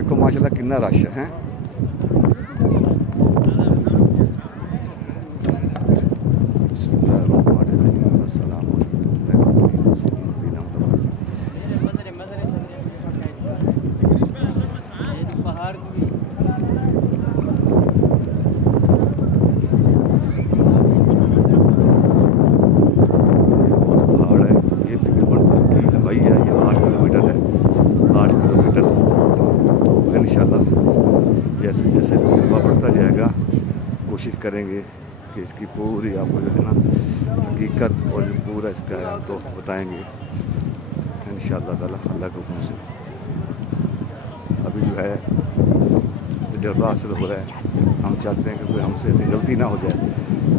देखो माशाल्लाह कितना रश है। जैसे जैसे तजुर्बा बढ़ता जाएगा कोशिश करेंगे कि इसकी पूरी आपको जो है ना हकीकत और जो पूरा इसका है तो बताएंगे इंशाअल्लाह ताला अल्लाह के हुक्म से। अभी जो है तजुर्बा हासिल हो रहा है। हम चाहते हैं कि कोई हमसे ऐसी गलती ना हो जाए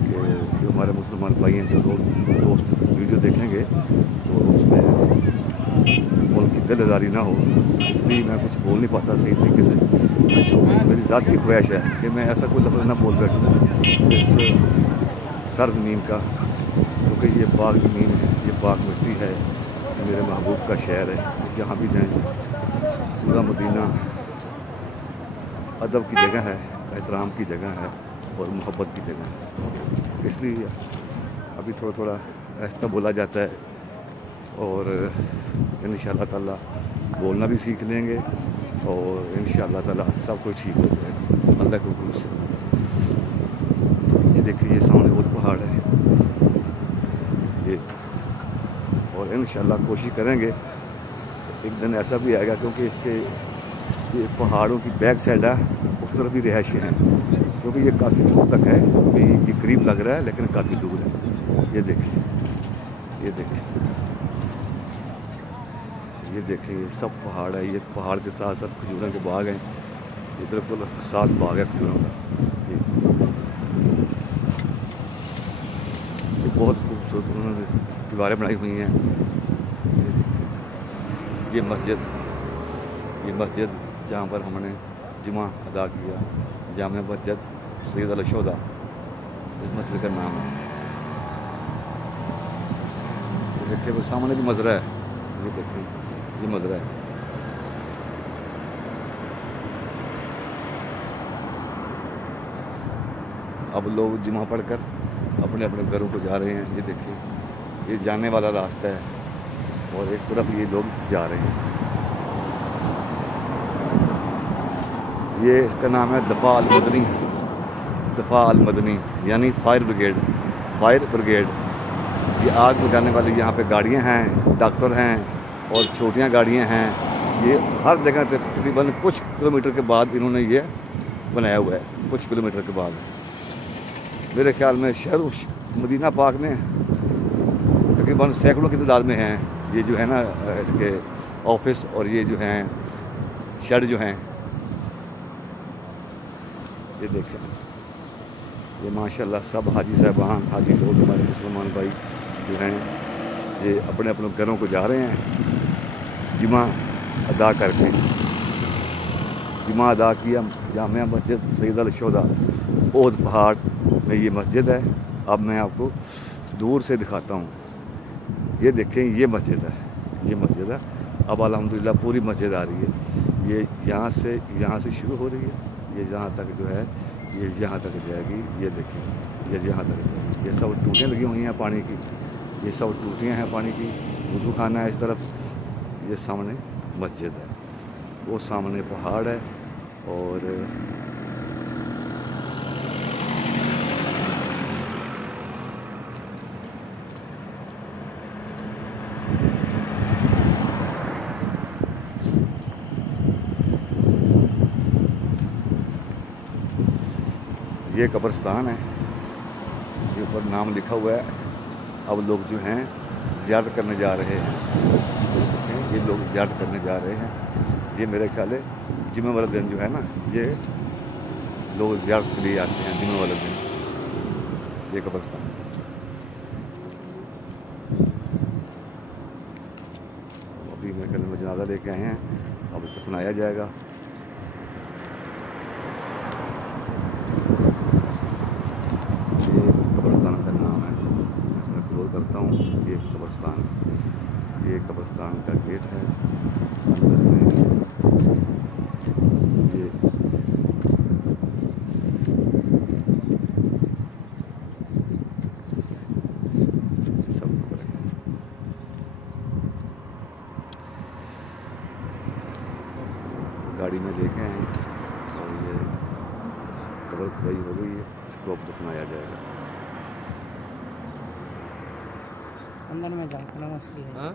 कि जो हमारे मुसलमान भाई हैं जो दोस्त वीडियो देखेंगे तो उसमें उनकी दिलआज़ारी ना हो, इसलिए मैं कुछ बोल नहीं पाता सही तरीके से। मेरी ज़ात की ख्वाहिश है कि मैं ऐसा कोई लफ्ज़ ना बोल बैठूँ इस सरज़मीन का, क्योंकि ये पाक ज़मीन है, ये पाक मिट्टी है, मेरे महबूब का शहर है। जहाँ भी जाएँ पूरा मदीना अदब की जगह है, एहतराम की जगह है और मोहब्बत की जगह है। इसलिए अभी थोड़ा थोड़ा ऐसा बोला जाता है और इंशाअल्लाह ताला बोलना भी सीख लेंगे और इंशाअल्लाह ताला सब कुछ ठीक हो जाएगा अल्लाह के हुक्म से। ये देखिए ये सामने बहुत पहाड़ है ये, और इंशाअल्लाह कोशिश करेंगे एक दिन ऐसा भी आएगा क्योंकि इसके ये पहाड़ों की बैक साइड है, उस तरफ भी रिहायशी हैं, क्योंकि ये काफ़ी दूर तक है। अभी ये करीब लग रहा है लेकिन काफ़ी दूर है। ये देखिए ये देखिए ये देखें ये सब पहाड़ है। ये पहाड़ के साथ साथ खजूरों के बाग हैं, ये बिल्कुल साथ बाग है खजूरों का। ये बहुत खूबसूरत उन्होंने दीवारें बनाई हुई हैं। ये मस्जिद जहाँ पर हमने जुमा अदा किया, जामे मस्जिद सैयद अल-शोहदा इस मस्जिद का नाम है। देखिए वो सामने भी मज़रा है, ये देखिए ये मज़रा है। अब लोग जुमा पढ़कर अपने अपने घरों को जा रहे हैं। ये देखिए ये जाने वाला रास्ता है और एक तरफ ये लोग जा रहे हैं। ये इसका नाम है दफ़ा अल मदनी यानी फायर ब्रिगेड। ये आग बुझाने वाली यहाँ पे गाड़ियाँ हैं, डॉक्टर हैं और छोटियाँ गाड़ियाँ हैं। ये हर जगह तकरीबन कुछ किलोमीटर के बाद इन्होंने ये बनाया हुआ है। कुछ किलोमीटर के बाद मेरे ख्याल में शहर मदीना पाक में तकरीबन सैकड़ों की तादाद में हैं ये जो है ना इसके ऑफिस और ये जो हैं शेड जो हैं। ये देखें ये माशाल्लाह सब हाजी साहबान हाजी लोग हमारे मुसलमान भाई जो हैं ये अपने अपने घरों को जा रहे हैं जुमा अदा करके। जुमा अदा किया जामिया मस्जिद सैयद अल-शोहदा ओहद पहाड़ में ये मस्जिद है। अब मैं आपको दूर से दिखाता हूँ। ये देखें ये मस्जिद है। अब अल्हम्दुलिल्लाह पूरी मस्जिद आ रही है। ये यहाँ से शुरू हो रही है, ये जहाँ तक जो है ये यहाँ तक जाएगी। ये देखिए ये यहाँ तक जाएगी। ये सब टूटियाँ लगी हुई हैं पानी की, ये सब टूटियाँ हैं पानी की। वुज़ू खाना है इस तरफ, ये सामने मस्जिद है, वो सामने पहाड़ है और ये कब्रिस्तान है, ये ऊपर नाम लिखा हुआ है। अब लोग जो हैं ज़ियारत करने जा रहे हैं। ये लोग ज़ियारत करने जा रहे हैं। ये मेरे ख्याल है जुमे वाले दिन जो है ना ये लोग ज़ियारत के लिए आते हैं जुमे वाले दिन। ये कब्रिस्तान अभी मेरे ख्याल में जनाजा लेके आए हैं, अब दफनाया जाएगा। करता हूँ ये कब्रिस्तान का गेट है। अंदर में गाड़ी में लेके आए और ये कब्र खुदाई हो गई है, इसको अब दफनाया जाएगा। अंदर में झांकना मुश्किल है।